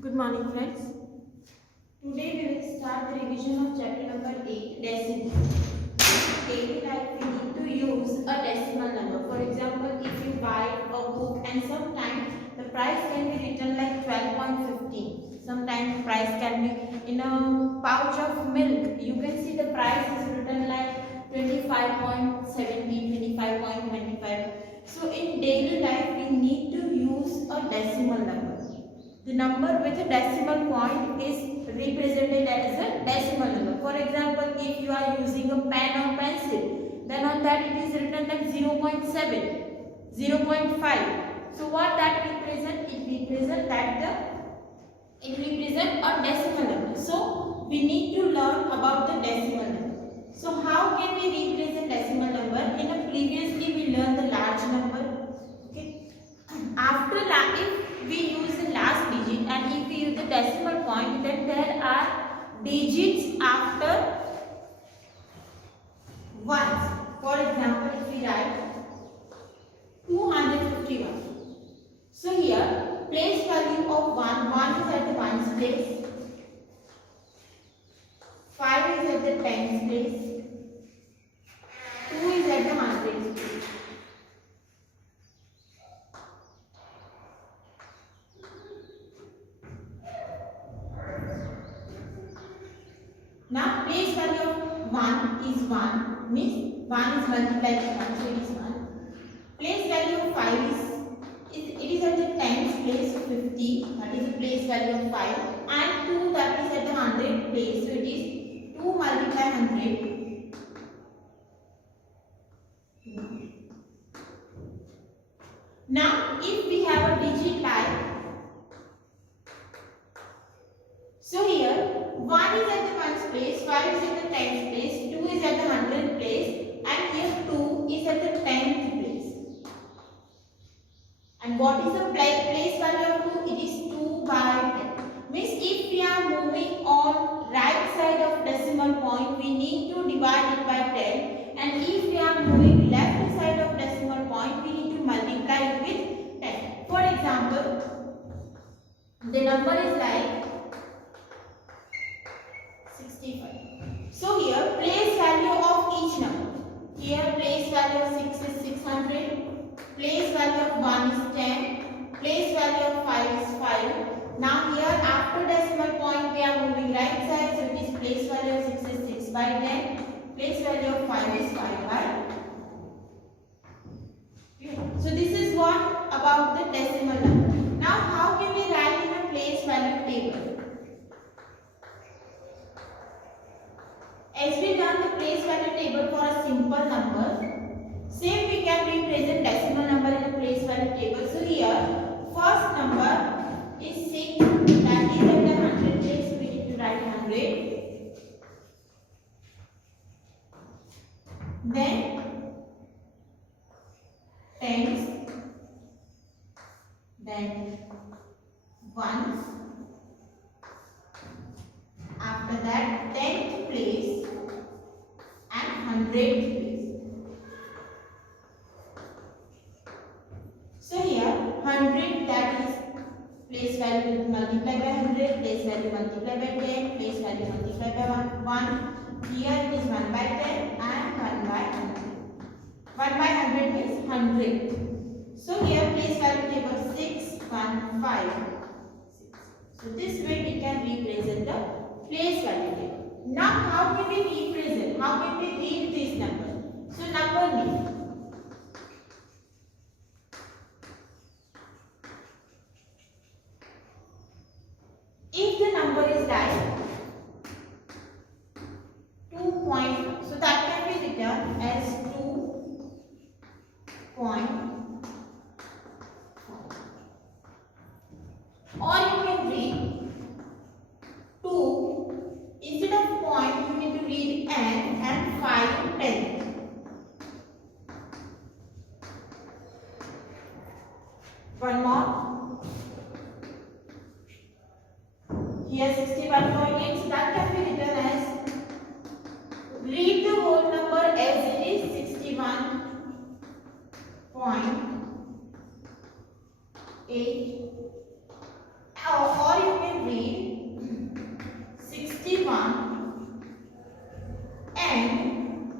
Good morning, friends. Today we will start the revision of chapter number 8, decimal. In daily life, we need to use a decimal number. For example, if you buy a book and sometimes the price can be written like 12.15. Sometimes the price can be in a pouch of milk. You can see the price is written like 25.70, 25.25. So in daily life, we need to use a decimal number. The number with a decimal point is represented as a decimal number. For example, if you are using a pen or pencil, then on that it is written like 0.7, 0.5. So what that represent? It represent a decimal number. So we need to learn about the decimal number. So how can we represent decimal number? In a previously we learned the large number. Okay. After that, if we use the last digit and if we use the decimal point, then there are digits after ones. For example, if we write 251. So here, place value of 1 is at the ones place, 5 is at the tens place, 2 is at the hundreds place. Now place value of 1 is 1, means 1 is multiplied by 1, so it is 1. Place value of 5 is at the tens place, so 50, that is the place value of 5, and 2, that is at the hundred place, so it is 2 multiply 100. Now if we have a digit like, so here 1 is at the ones place, 5 is at the tens place, 2 is at the hundred place, and here 2 is at the tenth place. And what is the place value of 2? It is 2 by 10. Means if we are moving on right side of decimal point, we need to divide it by 10. And if we are moving left side of decimal point, we need to multiply it with 10. For example, the number is like 65. So here place value of each number. Here place value of 6 is 600. Place value of 1 is 10. Place value of 5 is 5. Now here after decimal point we are moving right side. So it is place value of 6 is 6 by 10. Place value of 5 is 5 by 10. So this is what about the decimal number. Now how can we write in a place value table? As we done the place value table for a simple number, same we can represent decimal number in a place value table. So here, first number is 6, that is at the hundred place, so we need to write 100. Then tens, then ones. After that, tenth place and hundredth place. So here, 100, that is place value multiplied by 100, place value multiplied by 10, place value multiplied by 1. Here it is 1 by 10 and 1 by 100. 1 by 100 means 100. So here place value table 6, 1, 5. 6. So this way we can represent the place value table. Now how can we represent? How can we read this number? So number name. If the number is like 2 point, so that can be written as 2.5. Or you can read 2, instead of point you need to read n and 5 tenth. One more. Here 61.8, so that can be written as, read the whole number as it is 61.8 or you can read 61 and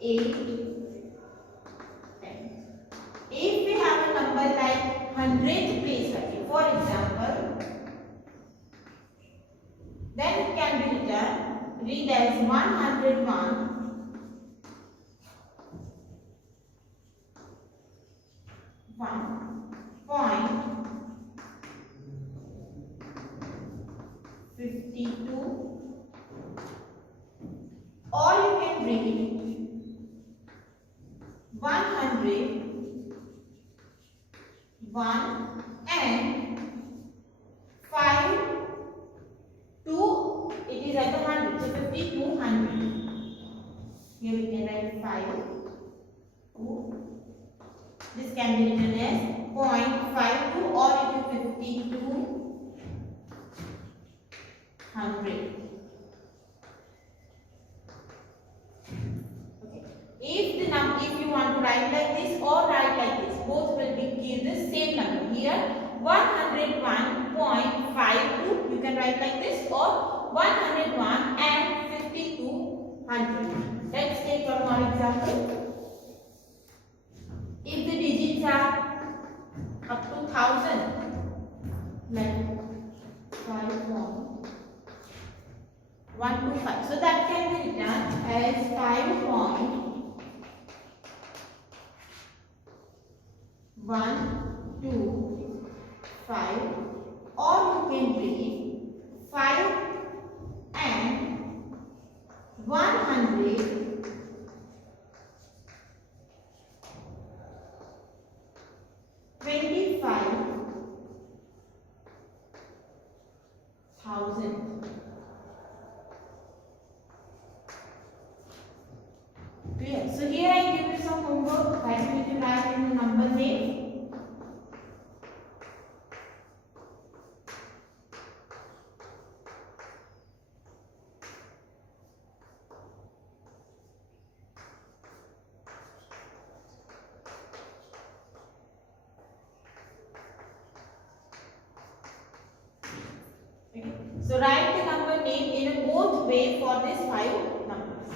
8, 10. If we have a number like 100th place value, for example, then it can be written, read as 101 1.52, or you can read 101 and 5, 2, it is at the 100, so 50 to 100. Here we can write 5, 2. This can be written as 0.52 or it is 50 to 100. Okay. If you want to write like this or write like this, both will give the same number. Here 101.52, you can write like this, or 101 and 50 to 100. Let's take one more example. If the digits are up to 1000, like 5.125, so that can be written as 5.125, or you can read 5 and 100 25,000. Clear? So here I give you some homework that you need to write in the number name. So write the number name in a both way for these 5 numbers.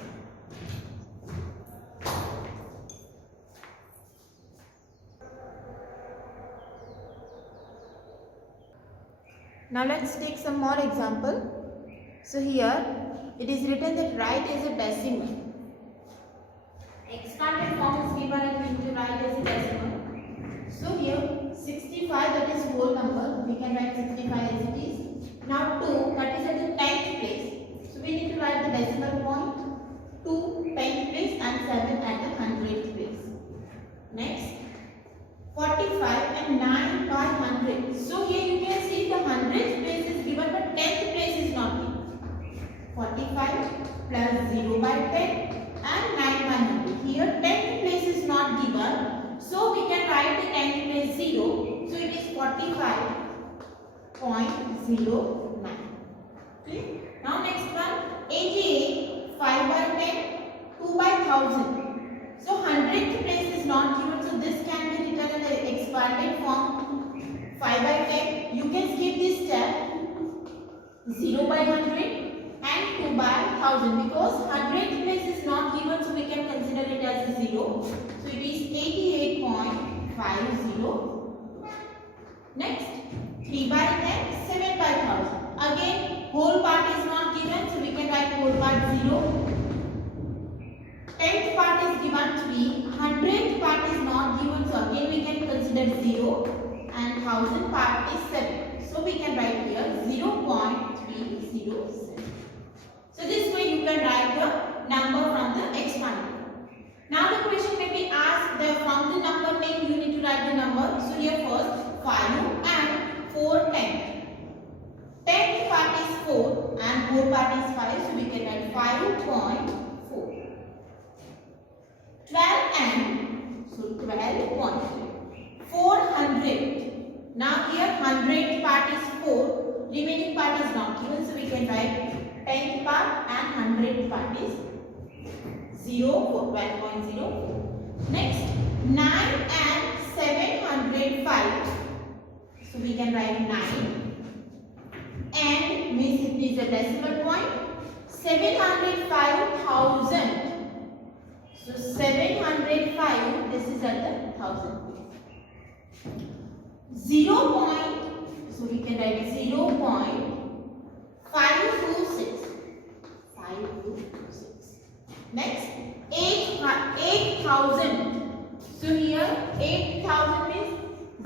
Now let's take some more example. So here it is written that write as a decimal. Expanded form is given and we need to write as a decimal. So here 65, that is whole number, we can write 65 as it is. Now 2, that is at the 10th place. So we need to write the decimal point. 2 10th place and 7 at the 100th place. Next 45 and 9 by 100. So here you can see the 100th place is given but 10th place is not given. 45 plus 0 by 10 and 9 by 100. Here 10th place is not given. So we can write the 10th place 0. So it is 45.09. Okay. Now next one, 88, 5 by 10, 2 by 1000. So 100th place is not given. So this can be written in the expanded form. 5 by 10. You can skip this step. 0 by 100 and 2 by 1000, because 100th place is not given. So we can consider it as a 0. So it is 88.50. Next, 3 by 10, 7 by 1000. Again, whole part is not given, so we can write whole part 0. 10th part is given 3, 100th part is not given, so again we can consider 0, and 1000 part is 7. So we can write here 0.307. So this way you can write the number from the expanded. Now the question may be asked that from the number name you need to write the number. So here first 5 and 4 10th. 10th part is 4 and whole part is 5, so we can write 5.4. 12 and, so 12.3. 400. Now here 100th part is 4, remaining part is not given, so we can write 10th part and 100th part is 0 for 12.04. Next 9 and 705. So we can write 9. is a decimal point. 705,000. So 705, this is at the 1000 place. 0. So we can write 0.526. 526. Next, 8,000. So here 8,000 means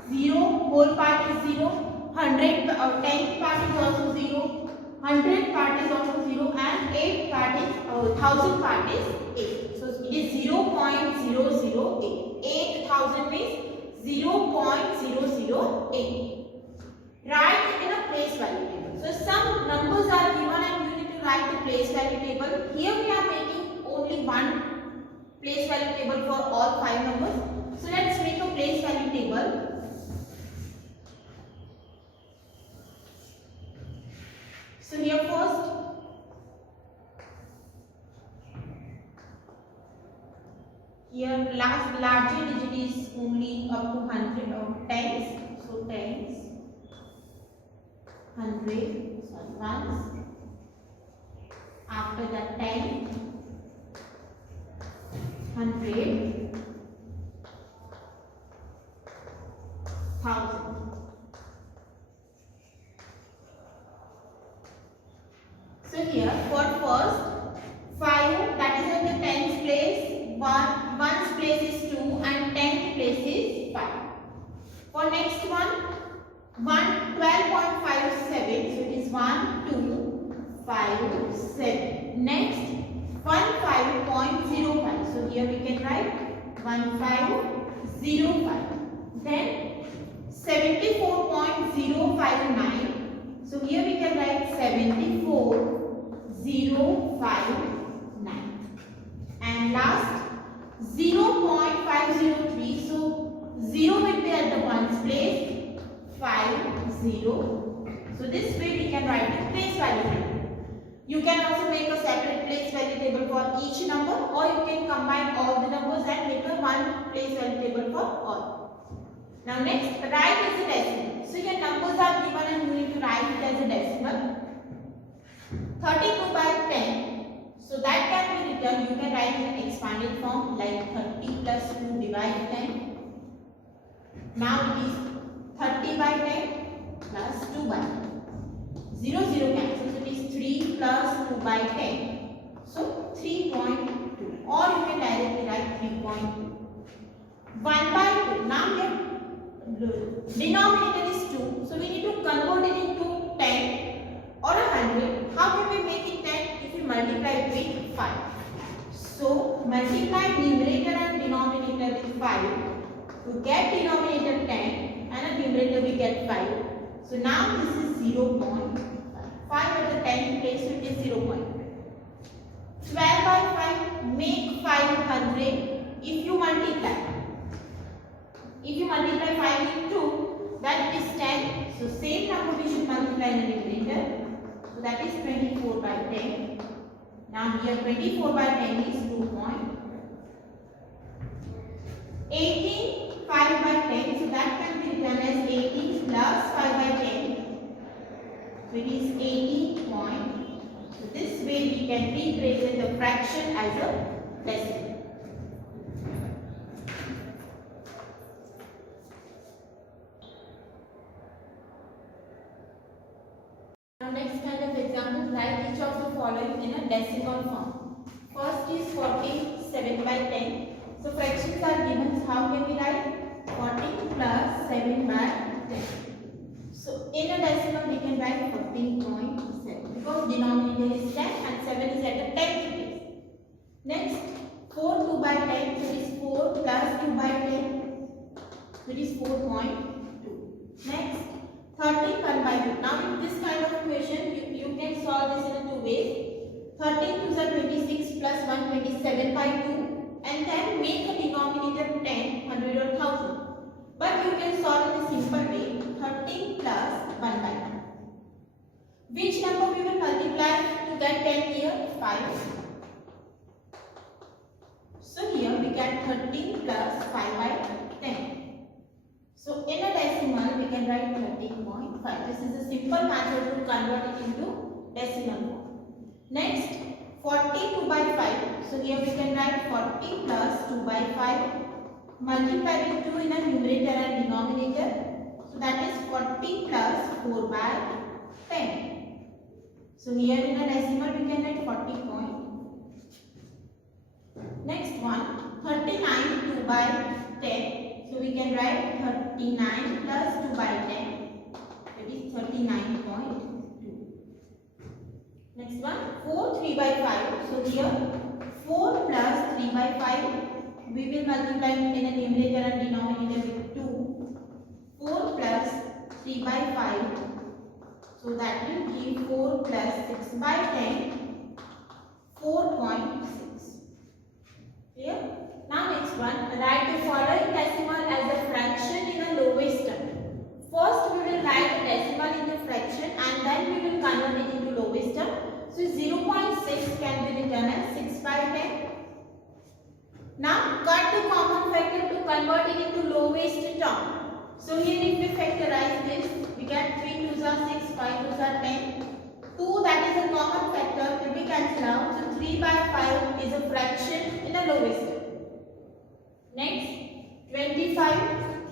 0, whole part is 0. 100 or 10th part is also 0. 100 part is also 0, and 8 part is 1000 part is 8. So it is 0.008. 8,000 means 0.008. Write in a place value table. So some numbers are given and you need to write the place value table. Here we are making only one place value table for all 5 numbers. So let's make a place value table. So here first, here larger digit is only up to 100 or tens. So tens, 100, sorry, ones. After that 10, 100, 1000. So here for first 5, that is at the 10th place, 1's place is 2 and 10th place is 5. For next one, 12.57, so it is 1, 2, 5, 7. Next, 15.05, so here we can write 1505. Then 74.059, so here we can write 74,059. And last 0.503, so 0 will be at the 1's place, 50. So this way we can write the place value table. You can also make a separate place value table for each number, or you can combine all the numbers and make a one place value table for all. Now next, write as a decimal. So your numbers are given and you need to write it as a decimal. 32 by 10. So that can be written, you can write in an expanded form like 30 plus 2 divide 10. Now it is 30 by 10 plus 2 by 10. 0, 0 cancels. So it is 3 plus 2 by 10. So 3.2. Or you can directly write 3.2. 1 by 2. Now your denominator is 2. So we need to convert it into 10 or 100. How can we make it 10? If we multiply it with 5. So multiply numerator and denominator with 5. To get denominator 10 and a numerator we get 5. So now this is 0.5. 5 at the 10th place, so it is 0.5. 12 by 5, make 500 if you multiply. If you multiply 5 with 2, that is 10. So same number we should multiply in the numerator. So that is 24 by 10. Now here 24 by 10 is 2.18. 5 by 10. So that can be written as 18 plus 5 by 10. So it is 18 point. So this way we can represent the fraction as a decimal. Now next kind of example, write each of the following in a decimal form. First is 47 by 10. So fractions are given. So how can we write? 14 plus 7 by 10. So in a decimal we can write 14.7 because denominator is 10 and 7 is at the 10th place. Next, 4 2 by 10. So it is 4 plus 2 by 10. So it is 4.2. Next, 13 1 by 2. Now in this kind of equation you can solve this in 2 ways. 13 2 is 26 plus 1 27 by 2, and then make a denominator 10, 100 or 1000. But you can solve in a simple way, 13 plus 1 by 2. Which number we will multiply to get 10 here? 5. So here we get 13 plus 5 by 10. So in a decimal we can write 13.5. This is a simple method to convert it into decimal form. Next, 40 2 by 5. So here we can write 40 plus 2 by 5. Multiply with 2 in a numerator and denominator. So that is 40 plus 4 by 10. So here in a decimal we can write 40 point. Next one, 39 2 by 10. So we can write 39 plus 2 by 10. That is 39.2. Next one, 4 3 by 5. So here 4 plus 3 by 5. We will multiply in a numerator and denominator with 2. 4 plus 3 by 5. So that will give 4 plus 6 by 10. 4.6. Clear? Now next one, write the following decimal as a fraction in a lowest term. First we will write the decimal in the fraction and then we will convert it into lowest term. So 0.6 can be written as 6 by 10. Now cut the common factor to convert it into lowest term. So here if we factorize this, we get 3 2s are 6, 5 2s are 10. 2 that is a common factor will be cancelled out. So 3 by 5 is a fraction in the lowest term. Next, 25,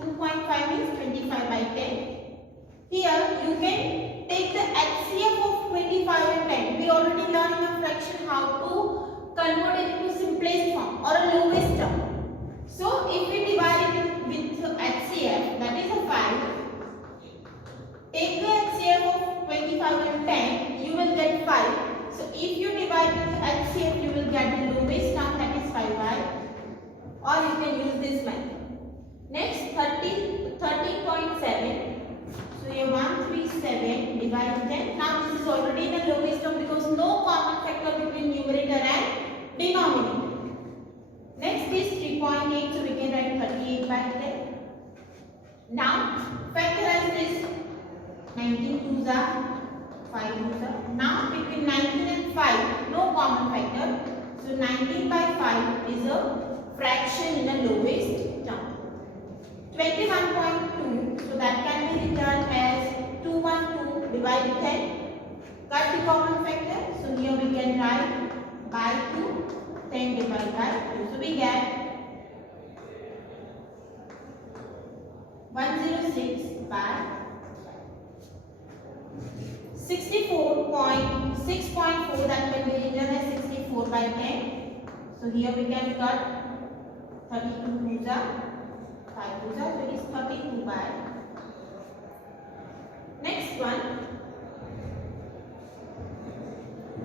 2.5 means 25 by 10. Here you can take the HCF of 25 and 10. We already learned in a fraction how to convert it into simplest form or a lowest term. So if we divide it with HCF, that is a 5. Take the HCF of 25 and 10, you will get 5. So if you divide with HCF, you will get the lowest term, that is 5 by. Or you can use this method. Next, 13.7. So here 137 divided 10. Now this is already the lowest term because no common factor between numerator and denominator. Next is 3.8. So we can write 38 by 10. Now factorize this. 19 2s are 5 2s are. Now between 19 and 5, no common factor. So 19 by 5 is a fraction in the lowest term. 21.2, so that can be written as 212 divided 10. Cut the common factor, so here we can write by 2, 10 divided by 2. So we get 106 by 64.6.4, that can be written as 64 by 10. So here we can cut 32 2s are 5 2s are, so it is 32 by. Next one,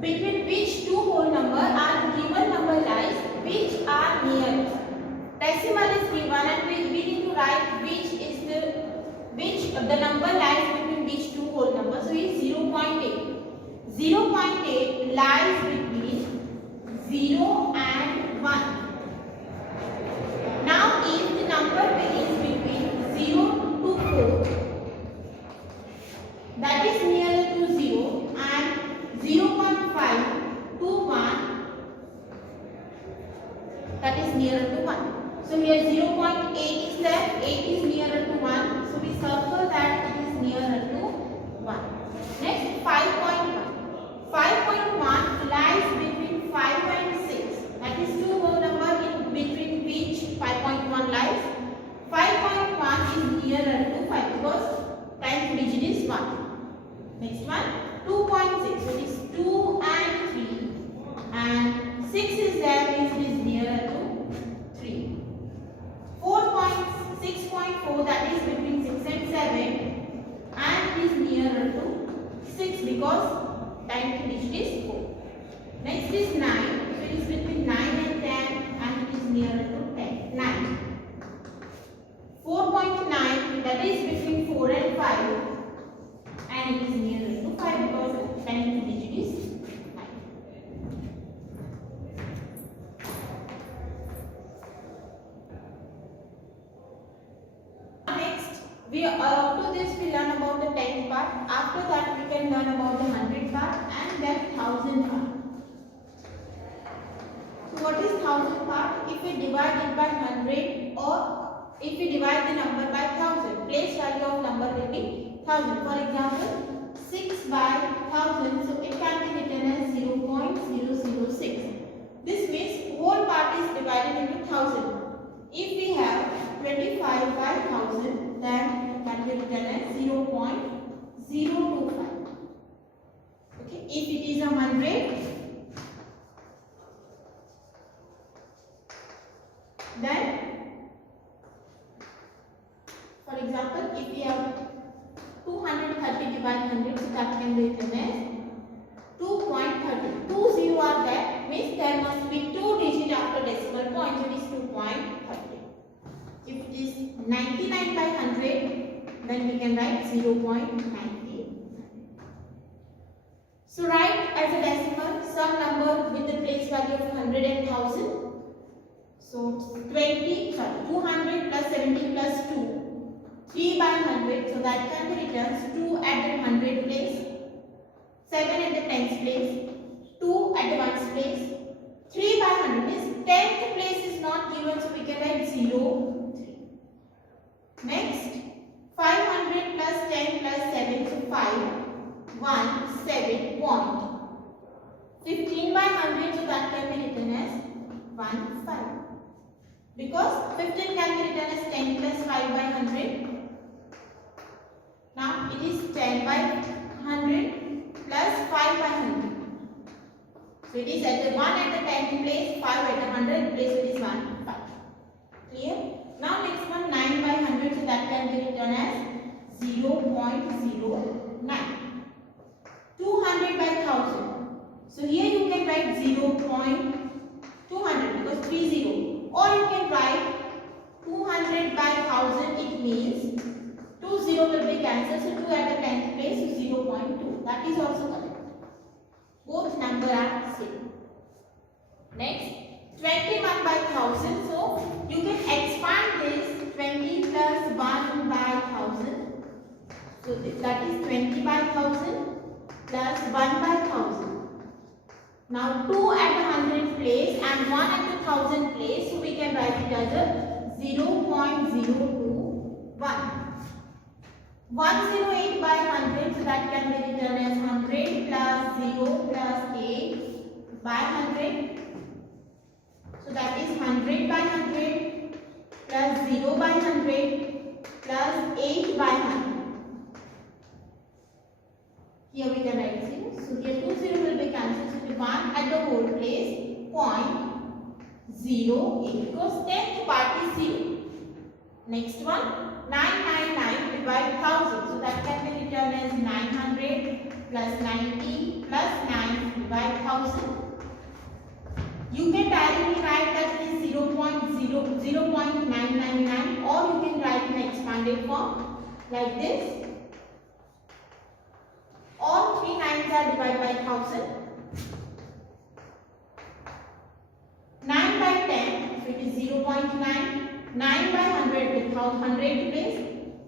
between which two whole number are given number lies, which are near. Decimal is given and we need to write which the number lies between which two whole numbers. So it is 0.8. 0.8 lies between 0 and 1. Now if the number begins between 0 to 4, that is nearer to 0, and 0.5 to 1, that is nearer to 1. So here 0.8 is there, 8 is nearer to 1, so we circle that it is nearer to 1. Next 5.1. 5.1 lies between 5 and 6, that is two whole number in between which 5.1 lies. 5.1 is nearer to 5 because 10th digit is 1. Next one, 2.6, so it is 2 and 3, and 6 is there, means it is nearer to 3. 4.6.4, that is between 6 and 7, and it is nearer to 6 because 10th digit is 4. Next is 9, so it is between 9 and 10, and it is nearer to 10. 9. 4.9, that is between 4 and 5, and it is nearer to 5 because 10th digit is 9. Next, up to this we learn about the 10th part. After that we can learn about the 100 part and then 1000 part. So what is 1000 part? If we divide it by 100 or if we divide the number by 1000, place value of number will be 1000. For example, 6 by 1000, so it can be written as 0.006. This means whole part is divided into 1000. If we have 25 by 1000, then it can be written as 0.025. Okay, if it is 100, then for example, if we have 230 divided 100, so that can be written as 2.30. 2 0 are there, means there must be 2 digits after decimal point, so it is 2.30. If it is 99 by 100, then we can write 0.90. So write as a decimal some number with the place value of 100 and 1000. So 200 plus 70 plus 2. 3 by 100, so that can be written 2 at the 100 place, 7 at the 10th place, 2 at the 1st place, 3 by 100 means 10th place is not given, so we can write 0, 3. Next, 500 plus 10 plus 7, so 5, 1, 7, 1. 15 by 100, so that can be written as 1, 5. Because 15 can be written as 10 plus 5 by 100. Now it is 10 by 100 plus 5 by 100. So it is at the 1 at the 10th place, 5 at the 100th place, it is 1, 5. Clear? Now next one, 9 by 100, so that can be written as 0.09. 200 by 1000. So here you can write 0.200 because 30. Or you can write 200 by 1000, it means 2 0 will be cancelled, so 2 at the 10th place, so 0.2. That is also correct. Both number are same. Next, 21 by 1000. So you can expand this 20 plus 1 by 1000. So that is 20 by 1000 plus 1 by 1000. Now 2 at the 100th place and 1 at the 1000th place, so we can write it as a 0.021. 108 by 100, so that can be written as 100 plus 0 plus 8 by 100. So that is 100 by 100 plus 0 by 100 plus 8 by 100. Here we can write 0. So here 2 0 will be cancelled. So 1 at the whole place, 0.08 because 10th part is 0. Next one, 999 divide 1000. So that can be written as 900 plus 90 plus 9 divide 1000. You can directly write that it is 0.999 or you can write in expanded form like this. All 3 9s are divided by 1000. 9 by 10, so it is 0.9. 9 by 100 with 100 place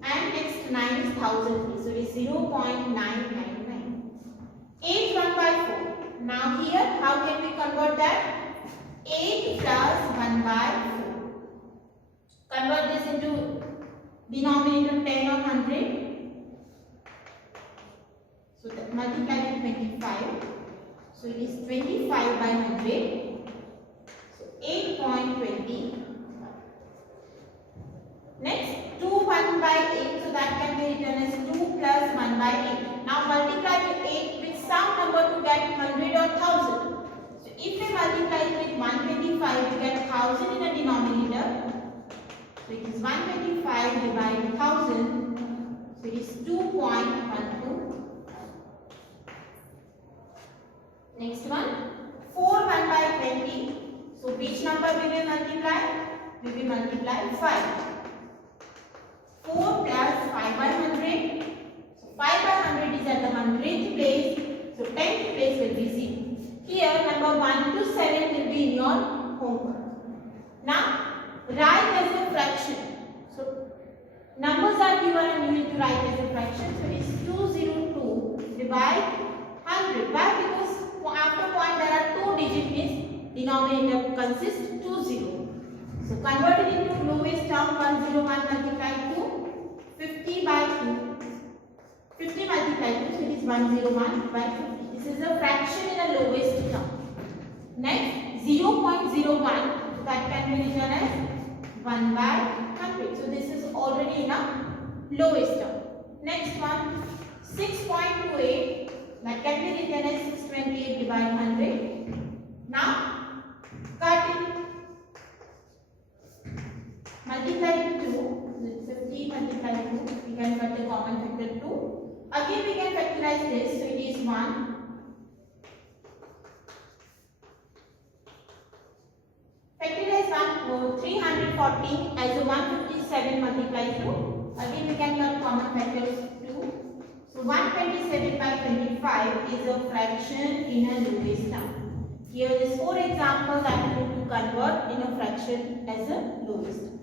and next 9 is 1000 place, so it is 0.999. 8 1 by 4. Now here how can we convert that? 8 plus 1 by 4. Convert this into denominator 10 or 100. So that multiply with 25. So it is 25 by 100. So 8.20. Next 2 1 by 8. So that can be written as 2 plus 1 by 8. Now multiply with 8 with some number to get 100 or 1000. So if we multiply it with 125, we get 1000 in the denominator. So it is 125 divided 1000. So it is 2.12. Next one, 4 1 by 20. So which number we will multiply? We will multiply 5. 4 plus 5 by 100. So 5 by 100 is at the 100th place. So 10th place will be 0. Here number 1 to 7 will be in your homework. Now write as a fraction. So numbers are given and you need to write as a fraction. So it is 202 divide 100. Why? Because after point there are 2 digits, means denominator consists 20. So convert it into lowest term 101 multiplied to 50 by 2. 50 multiplied 2, so it is 101, 150. This is a fraction in a lowest term. Next, 0.01, that can be written as 1 by 100. So this is already in a lowest term. Next one, 6.28, that can be written as 628 divided 100. Now, cut it. Multiply it 2. 50 multiply 2. We can cut the common factor 2. Again we can factorize this. So it is 1. Factorize 314 as a 157 multiply 2. Again we can cut common factors 2. So 127 by 25 is a fraction in a lowest term. Here is 4 examples that we need to convert in a fraction as a lowest term.